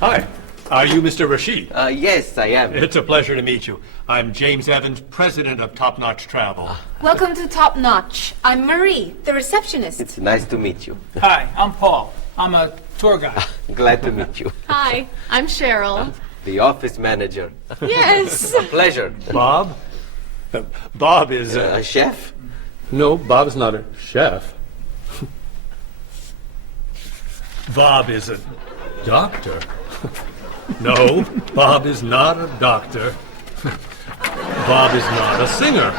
Hi. Are you Mr. Rashid? Yes, I am. It's a pleasure to meet you. I'm James Evans, president of Top Notch Travel. Welcome to Top Notch. I'm Marie, the receptionist. It's nice to meet you. Hi, I'm Paul. I'm a tour guide. Glad to meet you. Hi, I'm Cheryl. The office manager. Yes. Pleasure. Bob? Bob is A chef? No, Bob's not a chef. Bob is a doctor. No, Bob is not a doctor. Bob is not a singer.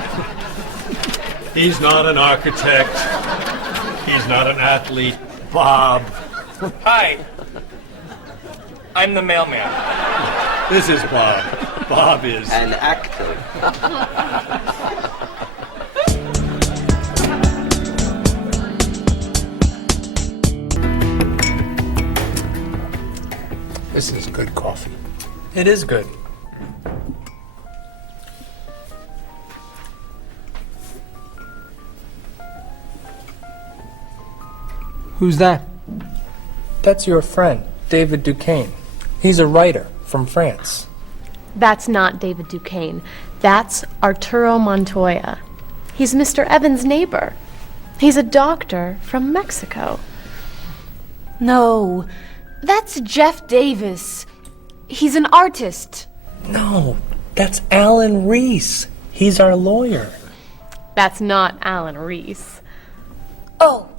He's not an architect. He's not an athlete. Bob. Hi, I'm the mailman. This is Bob. Bob is... An actor. This is good coffee. It is good. Who's that? That's your friend, David Duquesne. He's a writer from France. That's not David Duquesne. That's Arturo Montoya. He's Mr. Evans' neighbor. He's a doctor from Mexico. No, that's Jeff Davis. He's an artist. No, that's Alan Reese. He's our lawyer. That's not Alan Reese. Oh,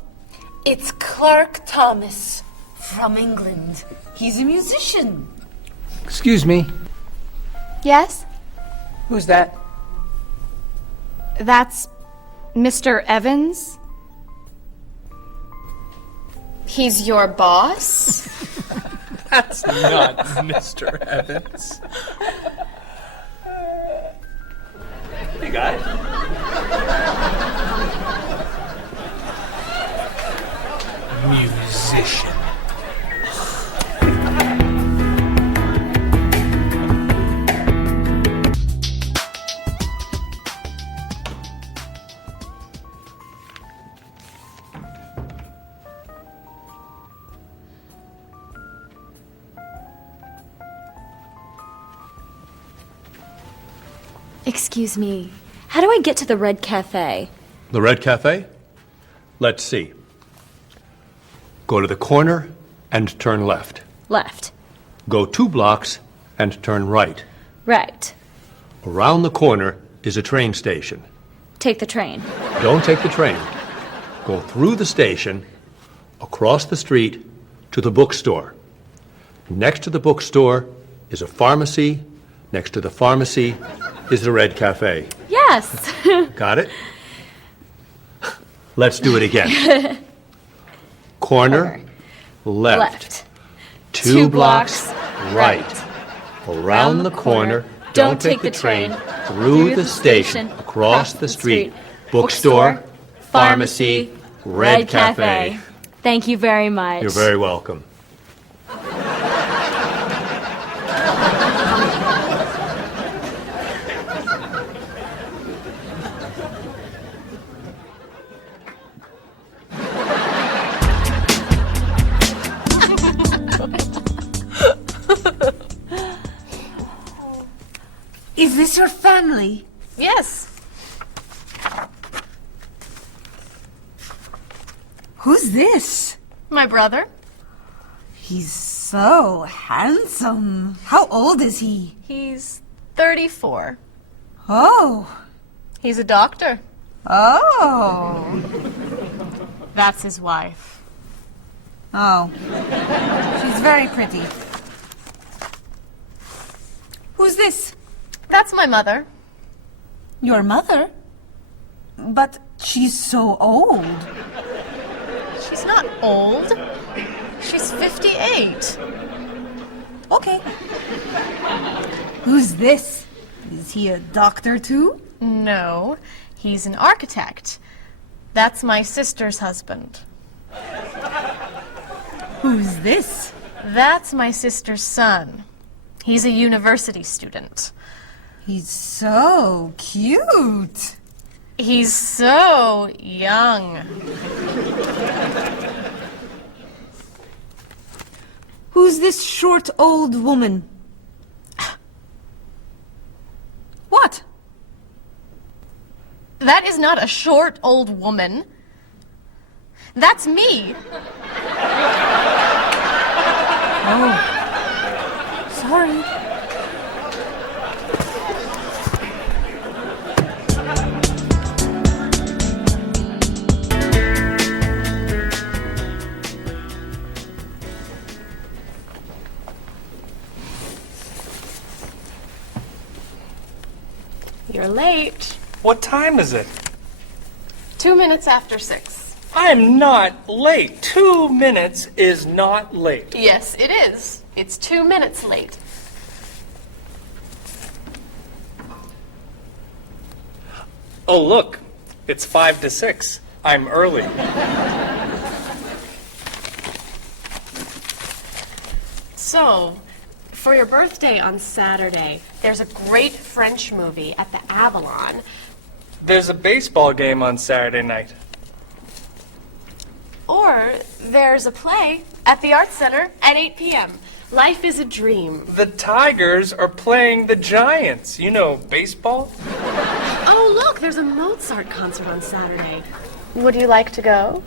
it's Clark Thomas from England. He's a musician. Excuse me, Yes? who's that? That's Mr. Evans? He's your boss? That's not Mr. Evans. Hey, guys. Musician. Excuse me. How do I get to the Red Cafe? The Red Cafe? Let's see. Go to the corner and turn left. Left. Go 2 blocks and turn right. Right. Around the corner is a train station. Take the train. Don't take the train. Go through the station, across the street, to the bookstore. Next to the bookstore is a pharmacy. Next to the pharmacy is the Red Cafe. Yes. Got it? Let's do it again. Corner, left. Left. 2 blocks, right. Around the corner, don't take the train. Through the station, across the street. Bookstore, pharmacy, Red Cafe. Thank you very much. You're very welcome. Is this your family? Yes. Who's this? My brother? He's so handsome. How old is he? He's 34. Oh. He's a doctor. Oh. That's his wife. Oh. She's very pretty. Who's this? That's my mother. Your mother? But she's so old. She's not old. She's 58. Okay. Who's this? Is he a doctor too? No, he's an architect. That's my sister's husband. Who's this? That's my sister's son. He's a university student. He's so cute. He's so young. Who's this short old woman? What? That is not a short old woman. That's me. Oh. Sorry. You're late. What time is it? 2 minutes after 6. I am not late. 2 minutes is not late. Yes, it is. It's 2 minutes late. Oh, look. It's 5 to 6. I'm early. So, for your birthday on Saturday, there's a great French movie at the Avalon. There's a baseball game on Saturday night. Or there's a play at the Arts Center at 8 p.m. Life is a dream. The Tigers are playing the Giants. You know baseball? Oh, look, there's a Mozart concert on Saturday. Would you like to go?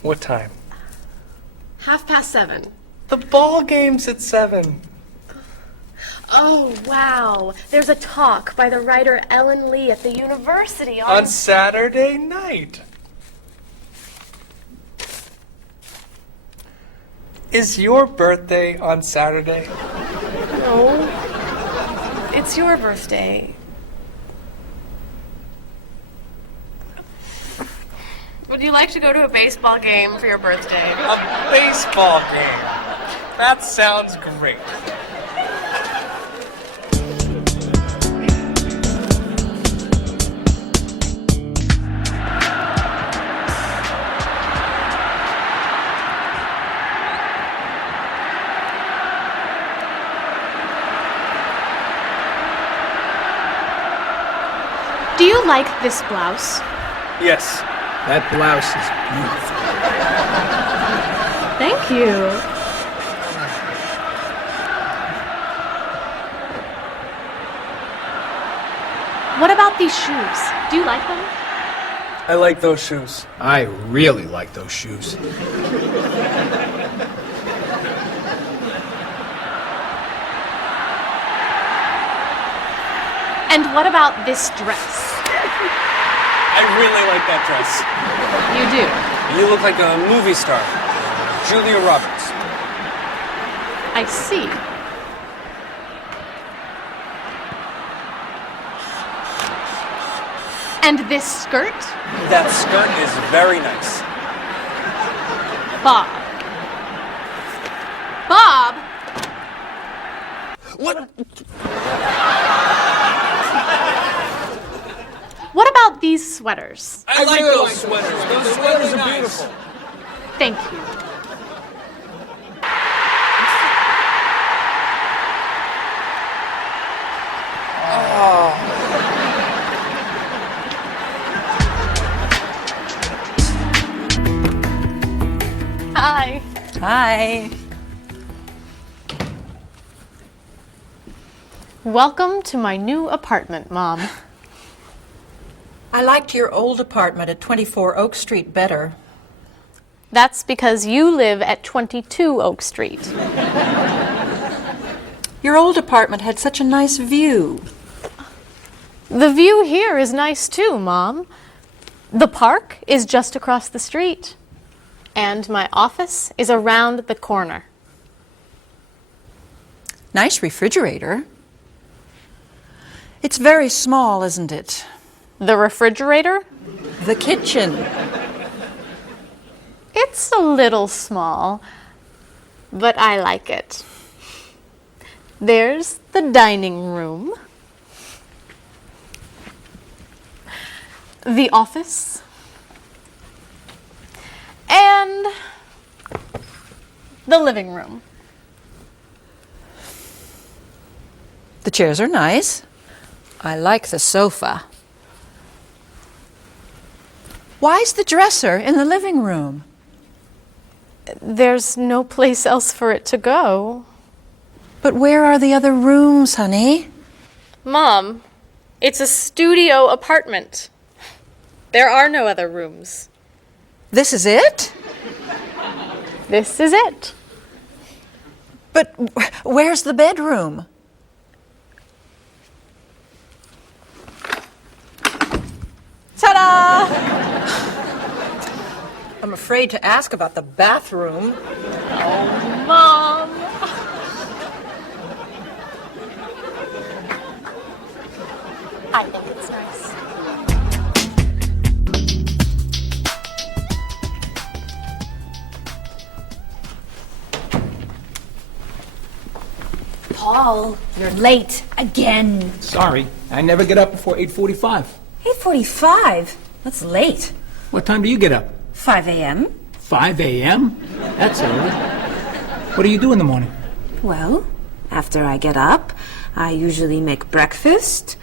What time? 7:30. The ball game's at 7. Oh, wow. There's a talk by the writer Ellen Lee at the university On Saturday night. Is your birthday on Saturday? No. It's your birthday. Would you like to go to a baseball game for your birthday? A baseball game. That sounds great. Do you like this blouse? Yes. That blouse is beautiful. Thank you. What about these shoes? Do you like them? I like those shoes. I really like those shoes. And what about this dress? I really like that dress. You do. You look like a movie star. Julia Roberts. I see. And this skirt? That skirt is very nice. Bob. Bob! What? What about these sweaters? I like those sweaters. Those sweaters are beautiful. Thank you. Hi. Hi. Welcome to my new apartment, Mom. I liked your old apartment at 24 Oak Street better. That's because you live at 22 Oak Street. Your old apartment had such a nice view. The view here is nice too, Mom. The park is just across the street. And my office is around the corner. Nice refrigerator. It's very small, isn't it? The refrigerator? The kitchen. It's a little small, but I like it. There's the dining room, the office, and the living room. The chairs are nice. I like the sofa. Why's the dresser in the living room? There's no place else for it to go. But where are the other rooms, honey? Mom, it's a studio apartment. There are no other rooms. This is it? This is it. But where's the bedroom? Ta-da! I'm afraid to ask about the bathroom. Mom! I think it's nice. Paul, you're late again. Sorry, I never get up before 8:45. 8:45? That's late. What time do you get up? 5 a.m. 5 a.m.? That's early. What do you do in the morning? Well, after I get up, I usually make breakfast,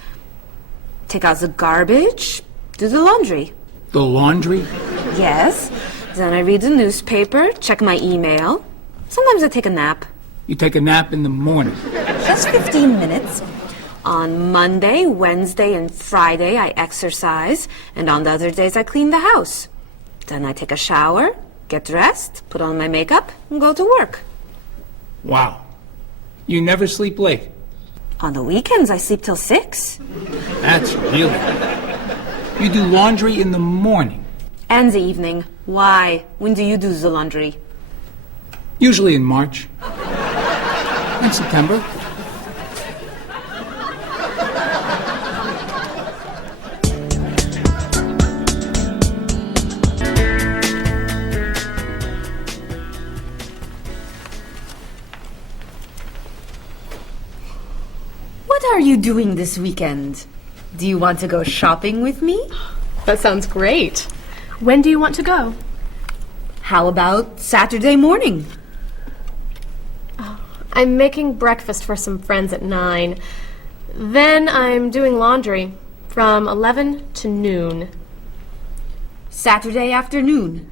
take out the garbage, do the laundry. The laundry? Yes. Then I read the newspaper, check my email. Sometimes I take a nap. You take a nap in the morning. Just 15 minutes. On Monday, Wednesday, and Friday, I exercise, and on the other days, I clean the house. Then I take a shower, get dressed, put on my makeup, and go to work. Wow. You never sleep late. On the weekends, I sleep till 6. That's really good. You do laundry in the morning. And the evening. Why? When do you do the laundry? Usually in March. In September. What are you doing this weekend? Do you want to go shopping with me? That sounds great. When do you want to go? How about Saturday morning? I'm making breakfast for some friends at 9. Then I'm doing laundry from 11 to noon. Saturday afternoon.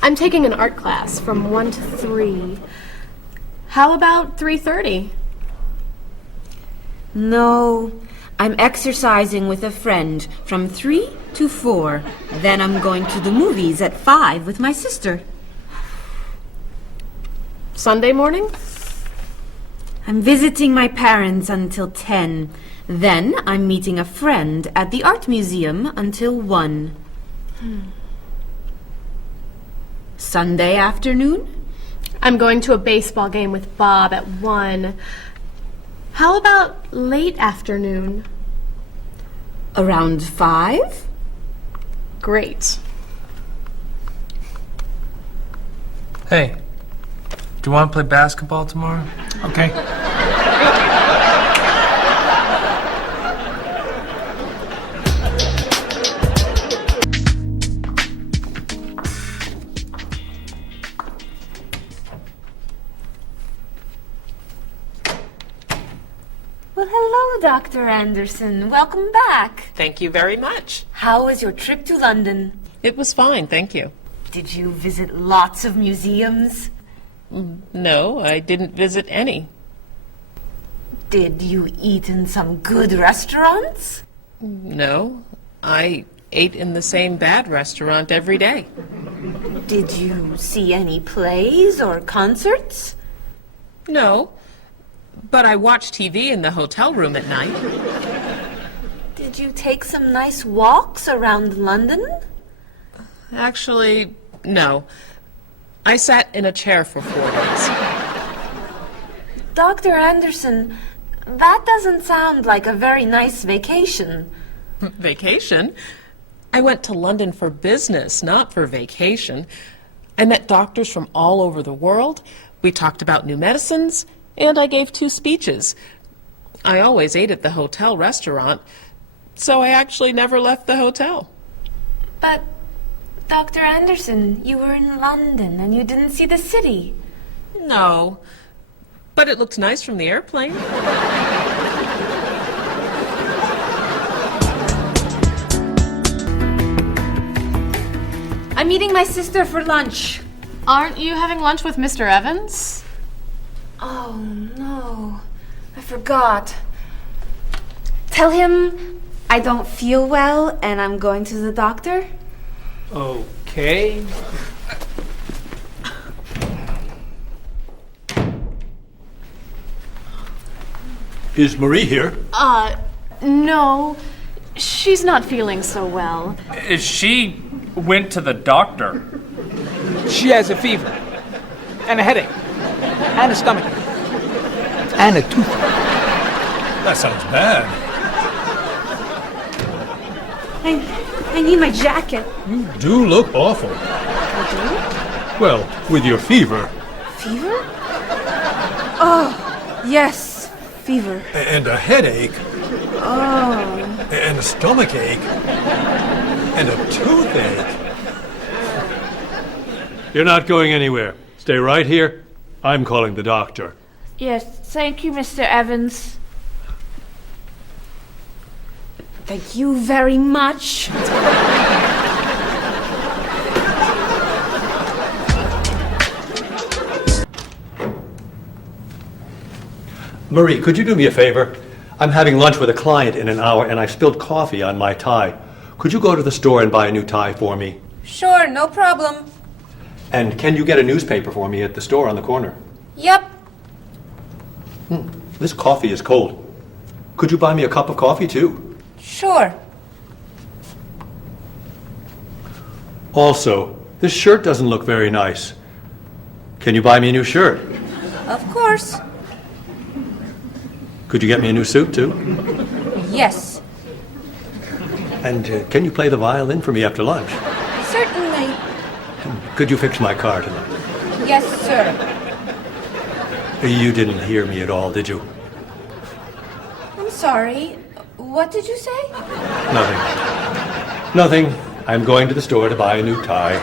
I'm taking an art class from 1 to 3. How about 3:30? No, I'm exercising with a friend from 3 to 4. Then I'm going to the movies at 5 with my sister. Sunday morning? I'm visiting my parents until 10. Then I'm meeting a friend at the art museum until 1. Sunday afternoon? I'm going to a baseball game with Bob at 1. How about late afternoon? Around 5? Great. Hey, do you want to play basketball tomorrow? Okay. Well, hello, Dr. Anderson. Welcome back. Thank you very much. How was your trip to London? It was fine, thank you. Did you visit lots of museums? No, I didn't visit any. Did you eat in some good restaurants? No, I ate in the same bad restaurant every day. Did you see any plays or concerts? No, but I watched TV in the hotel room at night. Did you take some nice walks around London? Actually, no. I sat in a chair for 4 days. Dr. Anderson, that doesn't sound like a very nice vacation. Vacation? I went to London for business, not for vacation. I met doctors from all over the world. We talked about new medicines, and I gave 2 speeches. I always ate at the hotel restaurant, so I actually never left the hotel. But, Dr. Anderson, you were in London and you didn't see the city. No, but it looked nice from the airplane. I'm meeting my sister for lunch. Aren't you having lunch with Mr. Evans? Oh, no. I forgot. Tell him I don't feel well and I'm going to the doctor. Okay. Is Marie here? No. She's not feeling so well. She went to the doctor. She has a fever, and a headache, and a stomachache, and a toothache. That sounds bad. I need my jacket. You do look awful. I Well, with your fever. do? Fever? Oh, yes, fever. And a headache. Oh. And a stomachache. And a toothache. You're not going anywhere. Stay right here. I'm calling the doctor. Yes, thank you, Mr. Evans. Thank you very much. Marie, could you do me a favor? I'm having lunch with a client in an hour and I've spilled coffee on my tie. Could you go to the store and buy a new tie for me? Sure, no problem. And can you get a newspaper for me at the store on the corner? Yep. This coffee is cold. Could you buy me a cup of coffee too? Sure. Also, this shirt doesn't look very nice. Can you buy me a new shirt? Of course. Could you get me a new suit too? Yes. And can you play the violin for me after lunch? Certainly. Could you fix my car tonight? Yes, sir. You didn't hear me at all, did you? I'm sorry. What did you say? Nothing. Nothing. I'm going to the store to buy a new tie.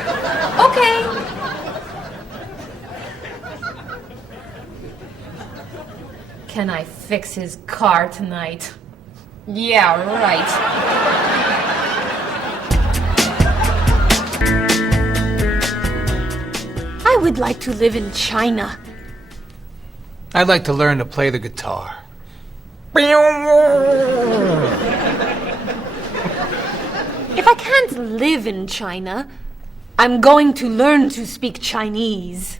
Okay. Can I fix his car tonight? Yeah, right. I would like to live in China. I'd like to learn to play the guitar. If I can't live in China, I'm going to learn to speak Chinese.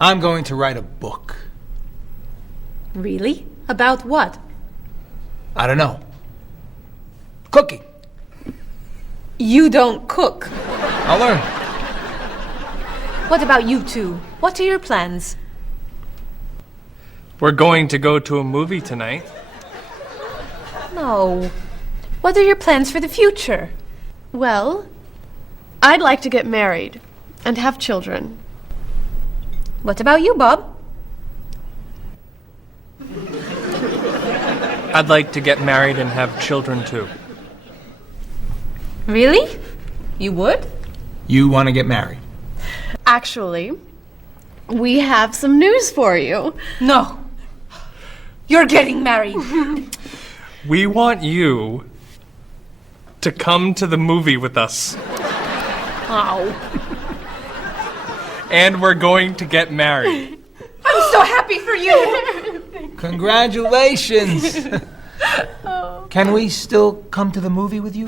I'm going to write a book. Really? About what? I don't know. Cooking. You don't cook. I'll learn. What about you two? What are your plans? We're going to go to a movie tonight. No. What are your plans for the future? Well, I'd like to get married and have children. What about you, Bob? I'd like to get married and have children too. Really? You would? You want to get married? Actually, we have some news for you. No. You're getting married. We want you to come to the movie with us. Ow. And we're going to get married. I'm so happy for you. Congratulations! Can we still come to the movie with you?